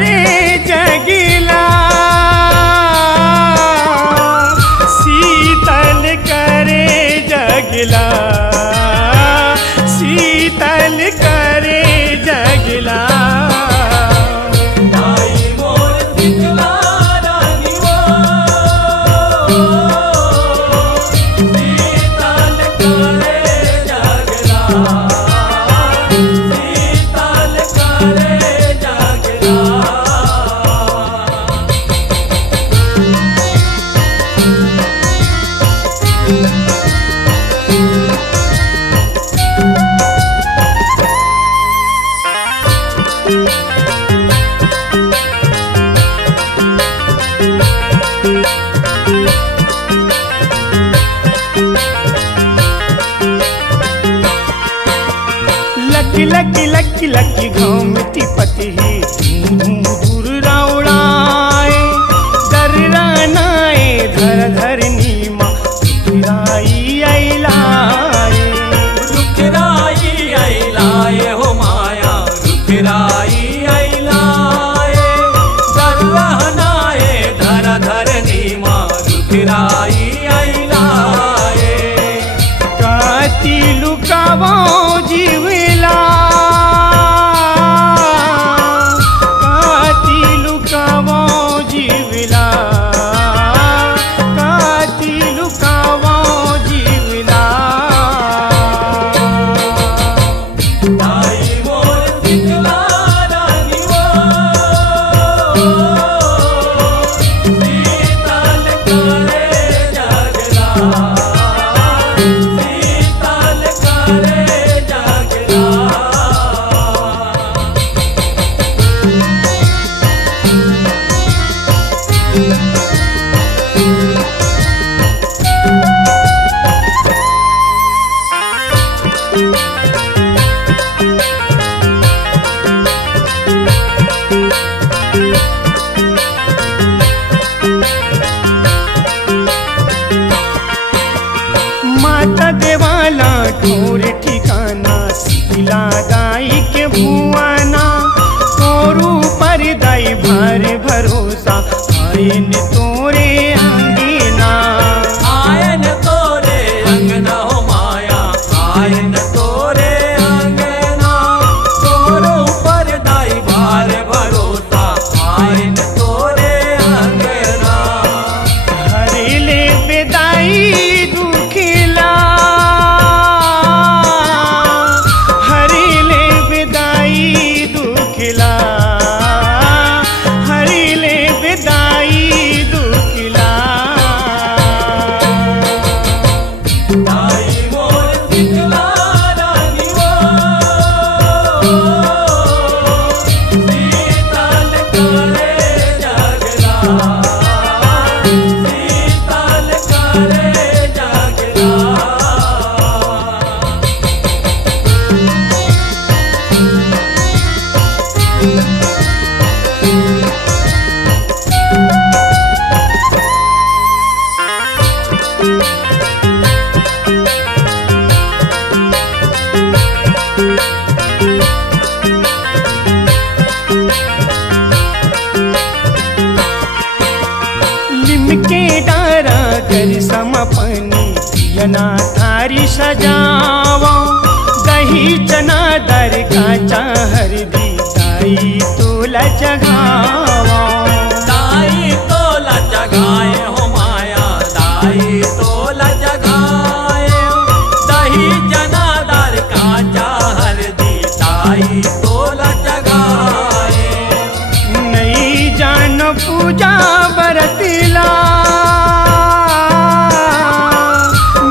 करे जगिला, शीतल करे जगिला, शीतल करे जगिला। लकी लकी लकी लकी घूमती पति दूर राउड़ाए, दर्रानाए धर धर नीमा रुखराई अलाए, रुखराई अलाए हो माया रुखराई अलाए, दर्रानाए धर धर नीमा रुखराई अलाए। काती लुकावो जीवला, काती लुकावो जीवला, काती लुकावो जीवला। ताई मोर शीतला रानी वो, शीतल करे जगला, शीतल करे जगला। माता देवाला ठोर ठिकाना, शीला दाई के भुआना, तोरू पर दाई भर भरोसा, आयन तोरे अंगना। आयन तोरे अंगना हो माया आयन तोरे अंगना, तोरो ऊपर दाई भार भरोसा, आयन तोरे अंगना। हरेले बेदाई दुखिला, हरेले बेदाई दुखिला, हरेले बेदाई दुखिला। ताई मोर शीतला रानी वो, शीतल करे जगला, शीतल करे जगला। लिमके डारा कर समपनी, यना थारी सजावा, दही चना दर का चाहर दी, दाई तोला जगावा। दाई तोला जगाए हो माया दाई तोला जगाए, दही जनादार का चाहर दी दाई तोला जगाए। नई जान पूजा बरतिला,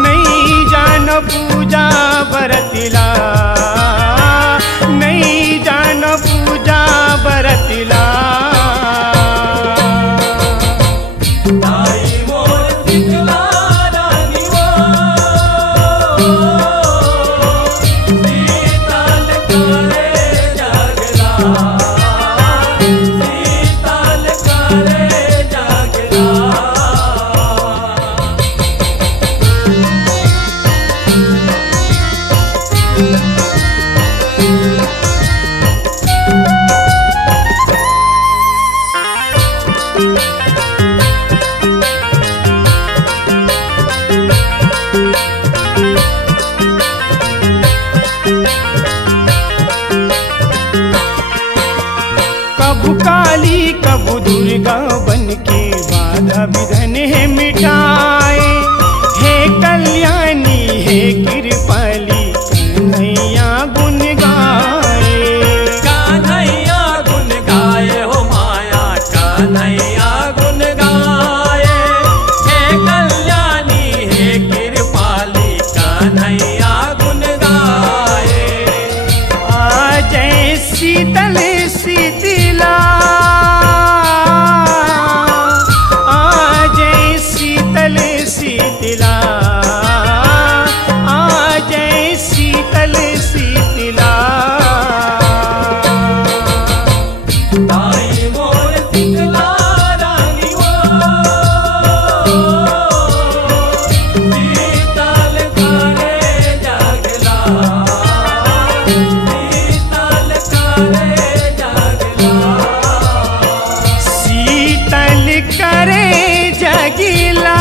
नई जान पूजा बरतिला, नई जान पूजा बरतिला। ताई मोर शीतला रानी वो, शीतल करे जगला, शीतल करे जगला। कबू काली कबू दुर्गा बन के बाधा विधन है मिटाए। हे कल्याणी हे कृपाली कन्हैया गुण गाए। कन्हैया गुण गाए हो माया कन्हैया गुण गाए। हे कल्याणी हे कृपाली कन्हैया गुण गाए। आ जय शीतल शीतला आ जय शीतल शीतला आ जय शीतल शीतला। ताई मोर शीतला रानी वो शीतल करे जगला। शीतल करे जगला। शीतल करे जगिला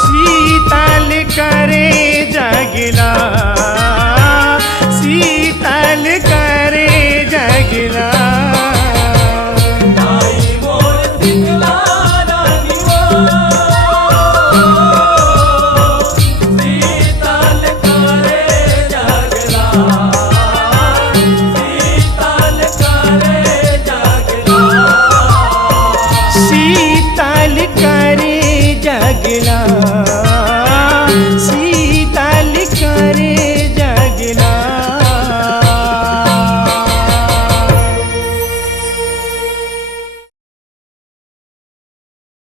शीतल करे जगिला शीतल करे जगिला।